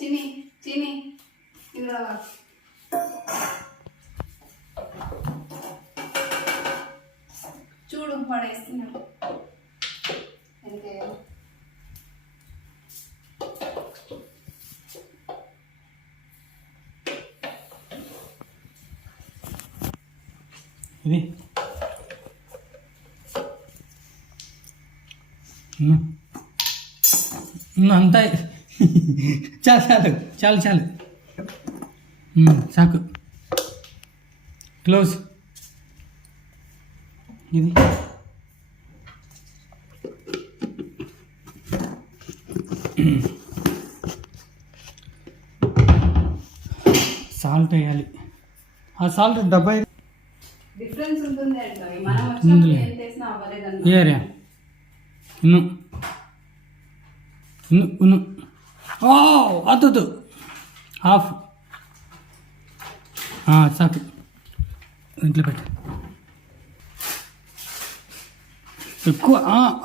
చిని చిని ఇది చూడు పడేస్తున్నాడు అంతే. ఇది అంతా చాలు చాలు చాలు చాలు చాకు క్లోజ్. ఇది సాల్ట్ వేయాలి. ఆ సాల్ట్ డబ్బా డిఫరెన్స్ ఉంటుంది అంటే మనం వచ్చినప్పుడు ఏం చేసినా అవ్వలేదండి. ఏరియా ఇన్ను ఇన్ను ఇన్ను అద్దు హాఫ్ చాకు ఇంట్లో పెట్టు. ఎక్కువ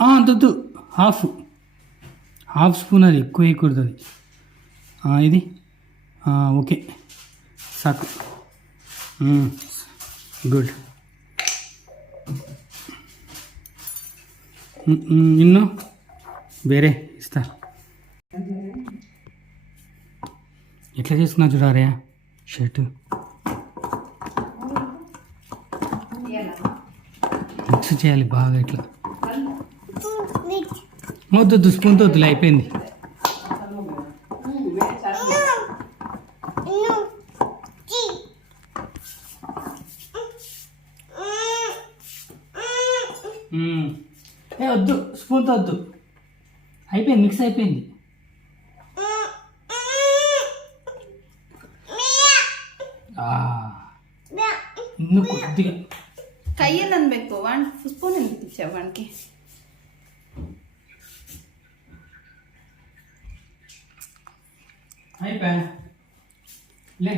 అంతొద్దు, హాఫ్ స్పూన్, అది ఎక్కువ వేయకూడదు అది. ఇది ఓకే సాకు గుడ్. నిన్ను వేరే ఇస్తా. ఎట్లా చేస్తున్నా చూడారా షర్టు. మిక్స్ చేయాలి బాగా ఇట్లా. వద్దు స్పూన్తో వద్దులే, అయిపోయింది. వద్దు స్పూన్తో వద్దు, అయిపోయింది, మిక్స్ అయిపోయింది. ఇನ್ನು కొద్దిగా కయ్యలు అనిపెట్టుకో. 1 స్పూన్ ఎందుకు ఇచ్చావు వానికి? అయిపోయా లే.